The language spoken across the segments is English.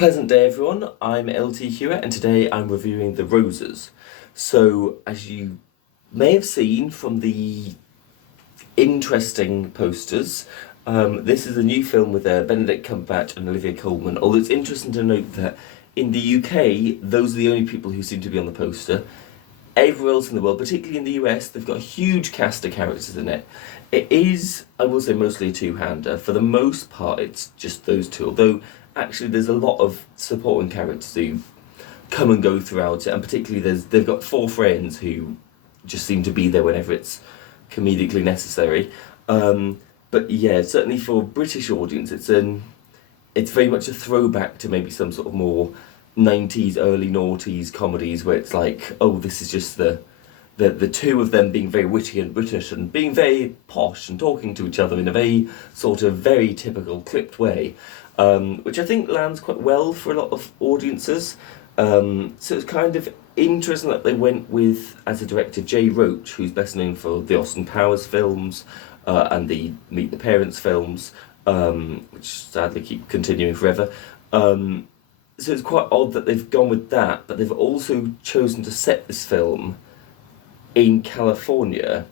Pleasant day, everyone. I'm LT Hewitt, and today I'm reviewing The Roses. So, as you may have seen from the interesting posters, this is a new film with Benedict Cumberbatch and Olivia Colman. Although it's interesting to note that in the UK, those are the only people who seem to be on the poster. Everywhere else in the world, particularly in the US, they've got a huge cast of characters in it. It is, I will say, mostly a two-hander. For the most part, it's just those two, although actually there's a lot of supporting characters who come and go throughout it, and particularly they've got four friends who just seem to be there whenever it's comedically necessary. But yeah, certainly for a British audience, it's very much a throwback to maybe some sort of more 90s, early noughties comedies where it's like, oh, this is just the two of them being very witty and British and being very posh and talking to each other in a very sort of very typical clipped way, which I think lands quite well for a lot of audiences. So it's kind of interesting that they went with, as a director, Jay Roach, who's best known for the Austin Powers films and the Meet the Parents films, which sadly keep continuing forever. So it's quite odd that they've gone with that, but they've also chosen to set this film in California,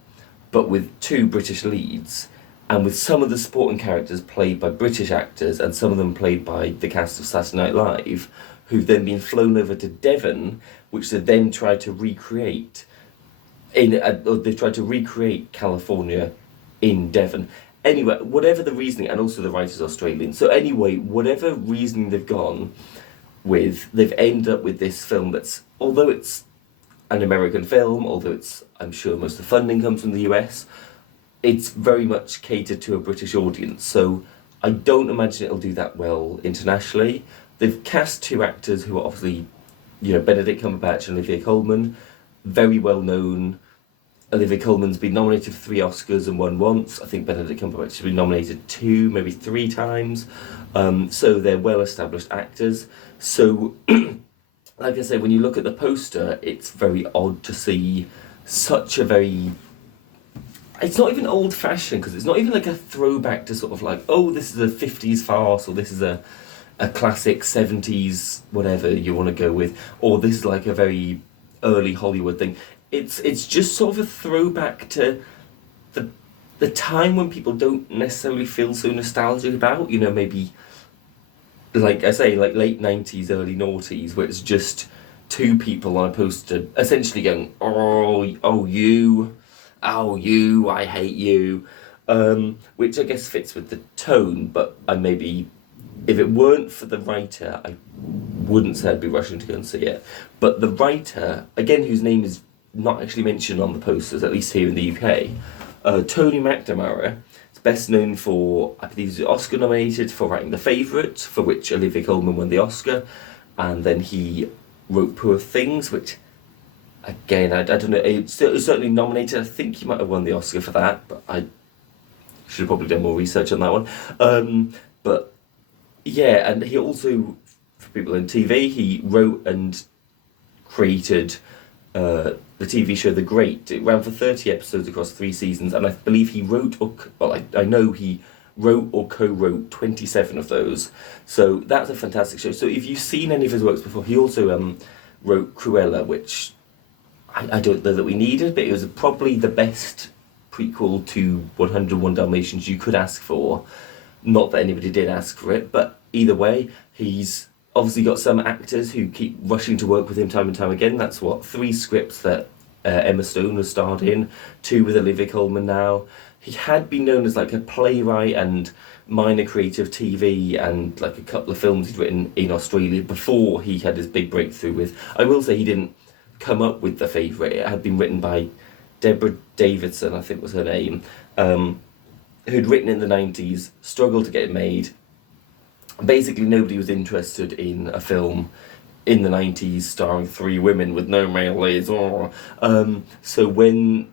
but with two British leads, and with some of the supporting characters played by British actors and some of them played by the cast of Saturday Night Live, who've then been flown over to Devon, which they then tried to recreate they've tried to recreate California in Devon. Anyway, whatever the reasoning, and also the writer's Australian. So anyway, whatever reasoning they've gone with, they've ended up with this film that's, although it's an American film, although it's, I'm sure most of the funding comes from the US, it's very much catered to a British audience. So I don't imagine it'll do that well internationally. They've cast two actors who are obviously, Benedict Cumberbatch and Olivia Colman, very well known. Olivia Colman's been nominated for 3 Oscars and won once. I think Benedict Cumberbatch has been nominated 2, maybe 3 times. So they're well-established actors. So, like I say, when you look at the poster, it's very odd to see such a very... It's not even old-fashioned, because it's not even like a throwback to sort of like, oh, this is a 50s farce, or this is a classic 70s, whatever you want to go with, or this is like a very early Hollywood thing. It's just sort of a throwback to the time when people don't necessarily feel so nostalgic about, maybe, like I say, like late 90s, early noughties, where it's just two people on a poster essentially going, oh you, I hate you, which I guess fits with the tone, but if it weren't for the writer, I wouldn't say I'd be rushing to go and see it. But the writer, again, whose name is not actually mentioned on the posters, at least here in the UK, Tony McNamara, is best known for, I believe he's Oscar nominated for writing The Favourite, for which Olivia Colman won the Oscar, and then he wrote Poor Things, which, again, I don't know, it's certainly nominated. I think he might have won the Oscar for that, but I should have probably done more research on that one. But yeah, and he also, for people in TV, he wrote and created the TV show The Great. It ran for 30 episodes across 3 seasons, and I believe he wrote, I know he wrote or co-wrote 27 of those. So that's a fantastic show. So if you've seen any of his works before, he also wrote Cruella, which I don't know that we needed, but it was probably the best prequel to 101 Dalmatians you could ask for. Not that anybody did ask for it, but either way, he's obviously got some actors who keep rushing to work with him time and time again. That's 3 scripts that Emma Stone has starred in, 2 with Olivia Colman now. He had been known as like a playwright and minor creative TV and like a couple of films he'd written in Australia before he had his big breakthrough with... I will say he didn't come up with The Favourite. It had been written by Deborah Davidson, I think was her name, who'd written in the 90s, struggled to get it made. Basically, nobody was interested in a film in the 90s starring 3 women with no male leads. So when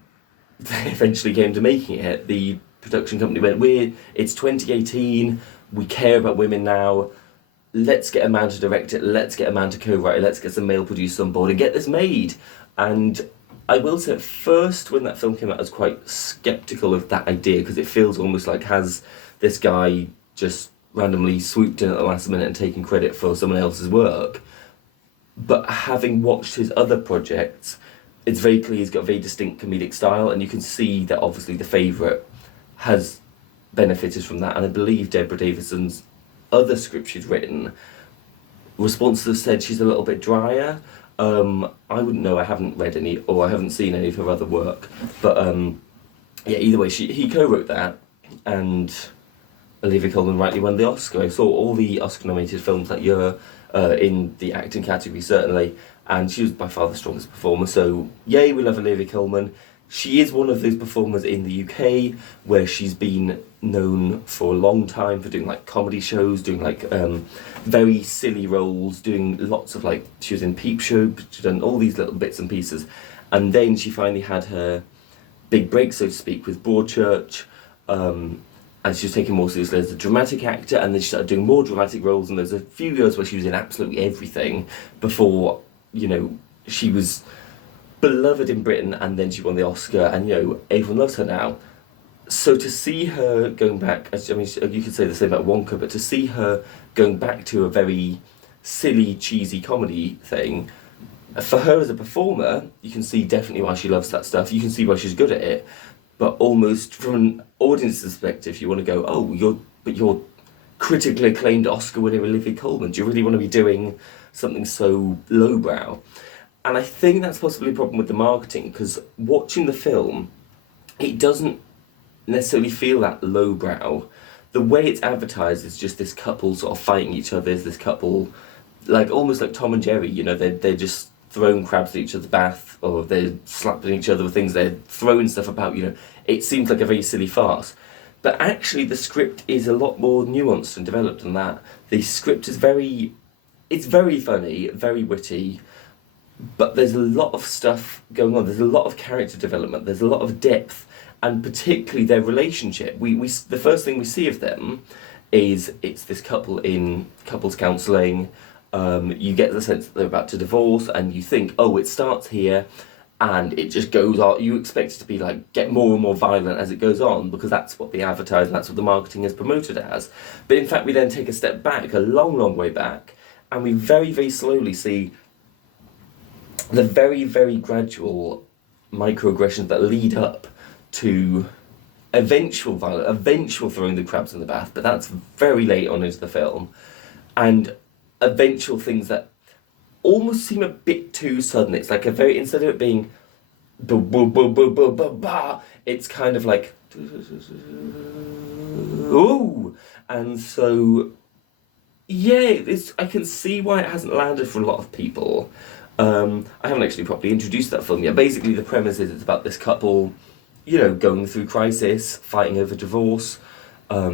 they eventually came to making it, the production company went, it's 2018, we care about women now, let's get a man to direct it, let's get a man to co-write it, let's get some male producers on board and get this made. And I will say at first, when that film came out, I was quite sceptical of that idea, because it feels almost like, has this guy just randomly swooped in at the last minute and taken credit for someone else's work. But having watched his other projects, it's very clear he's got a very distinct comedic style, and you can see that obviously The Favourite has benefited from that. And I believe Deborah Davison's other script she'd written, responses have said she's a little bit drier. I wouldn't know, I haven't read any, or I haven't seen any of her other work. But yeah, either way, he co-wrote that, and Olivia Colman rightly won the Oscar. I saw all the Oscar-nominated films that year, in the acting category certainly, and she was by far the strongest performer, so yay, we love Olivia Colman. She is one of those performers in the UK where she's been known for a long time for doing like comedy shows, doing like very silly roles, doing lots of like, she was in Peep Show, she's done all these little bits and pieces, and then she finally had her big break, so to speak, with Broadchurch, and she was taken more seriously as a dramatic actor, and then she started doing more dramatic roles, and there's a few years where she was in absolutely everything before, you know, she was beloved in Britain, and then she won the Oscar, and, you know, everyone loves her now. So to see her going back, I mean, you could say the same about Wonka, but to see her going back to a very silly, cheesy comedy thing, for her as a performer, you can see definitely why she loves that stuff, you can see why she's good at it, but almost from an audience perspective, you want to go, oh, you're critically acclaimed Oscar winner Olivia Colman. Do you really want to be doing something so lowbrow? And I think that's possibly a problem with the marketing, because watching the film, it doesn't necessarily feel that lowbrow. The way it's advertised is just this couple sort of fighting each other, is this couple, like almost like Tom and Jerry, you know, they're just throwing crabs at each other's bath, or they're slapping each other with things, they're throwing stuff about, you know, it seems like a very silly farce. But actually the script is a lot more nuanced and developed than that. The script is it's very funny, very witty, but there's a lot of stuff going on, there's a lot of character development, there's a lot of depth, and particularly their relationship. We the first thing we see of them is it's this couple in couples counselling. You get the sense that they're about to divorce, and you think, oh, it starts here, and it just goes on. You expect it to be like, get more and more violent as it goes on, because that's what the advertising, that's what the marketing is promoted as. But in fact, we then take a step back, a long, long way back, and we very, very slowly see the very, very gradual microaggressions that lead up to eventual violence, eventual throwing the crabs in the bath, but that's very late on into the film, and eventual things that almost seem a bit too sudden. It's like a very, instead of it being ba ba ba ba ba ba ba, it's kind of like ooh, and so yeah, I can see why it hasn't landed for a lot of people. I haven't actually properly introduced that film yet. Basically, the premise is it's about this couple, you know, going through crisis, fighting over divorce, or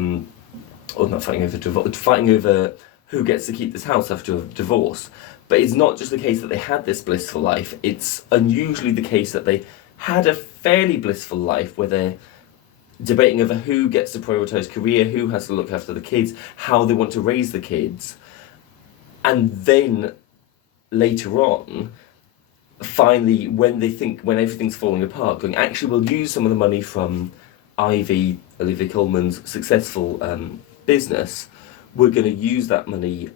not fighting over divorce, fighting over who gets to keep this house after a divorce. But it's not just the case that they had this blissful life, it's unusually the case that they had a fairly blissful life where they're debating over who gets to prioritise career, who has to look after the kids, how they want to raise the kids. And then later on, finally, when everything's falling apart, going, actually, we'll use some of the money from Ivy, Olivia Colman's successful business, we're going to use that money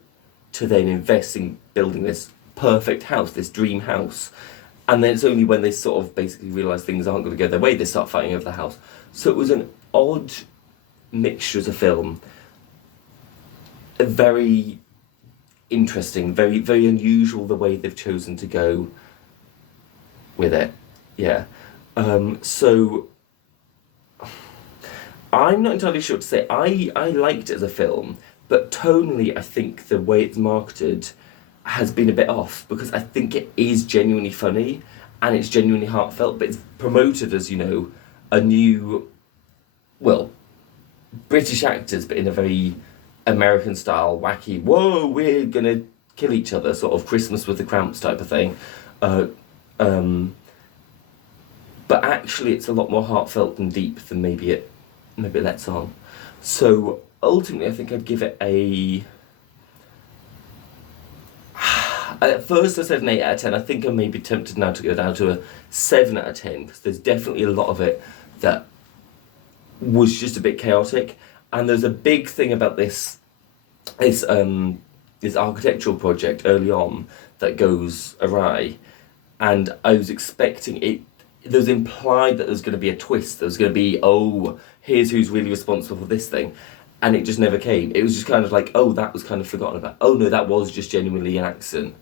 to then invest in building this perfect house, this dream house. And then it's only when they sort of basically realise things aren't going to go their way, they start fighting over the house. So it was an odd mixture as a film. Very interesting, very, very unusual the way they've chosen to go with it. Yeah. So I'm not entirely sure what to say. I liked it as a film, but tonally I think the way it's marketed has been a bit off, because I think it is genuinely funny and it's genuinely heartfelt, but it's promoted as, you know, a new, well, British actors, but in a very American style, wacky, whoa, we're gonna kill each other, sort of Christmas with the Cramps type of thing. But actually it's a lot more heartfelt and deep than maybe it lets on. So ultimately I think I'd give it at first I said an 8 out of 10. I think I may be tempted now to go down to a 7 out of 10, because there's definitely a lot of it that was just a bit chaotic. And there's a big thing about this this architectural project early on that goes awry, and I was expecting it. There was implied that there was going to be a twist. There was going to be, oh, here's who's really responsible for this thing, and it just never came. It was just kind of like, oh, that was kind of forgotten about. Oh no, that was just genuinely an accident.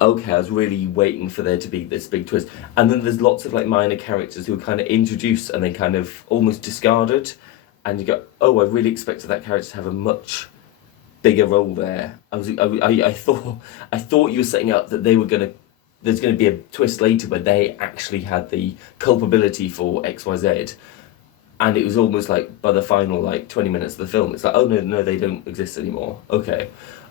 Okay, I was really waiting for there to be this big twist. And then there's lots of like minor characters who are kind of introduced and then kind of almost discarded. And you go, oh, I really expected that character to have a much bigger role there. I thought you were setting up that they were gonna. There's going to be a twist later where they actually had the culpability for X, Y, Z, and it was almost like by the final like 20 minutes of the film, it's like, oh no, no, they don't exist anymore. Okay,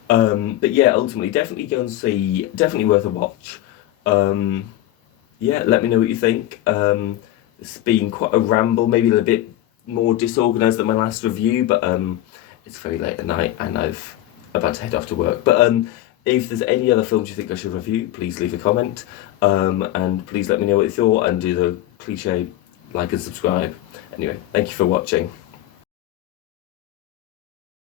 but yeah, ultimately, definitely go and see. Definitely worth a watch. Yeah, let me know what you think. It's been quite a ramble, maybe a little bit more disorganized than my last review, but it's very late at night and I've about to head off to work. But if there's any other films you think I should review, please leave a comment, and please let me know what you thought, and do the cliche like and subscribe. Anyway, thank you for watching.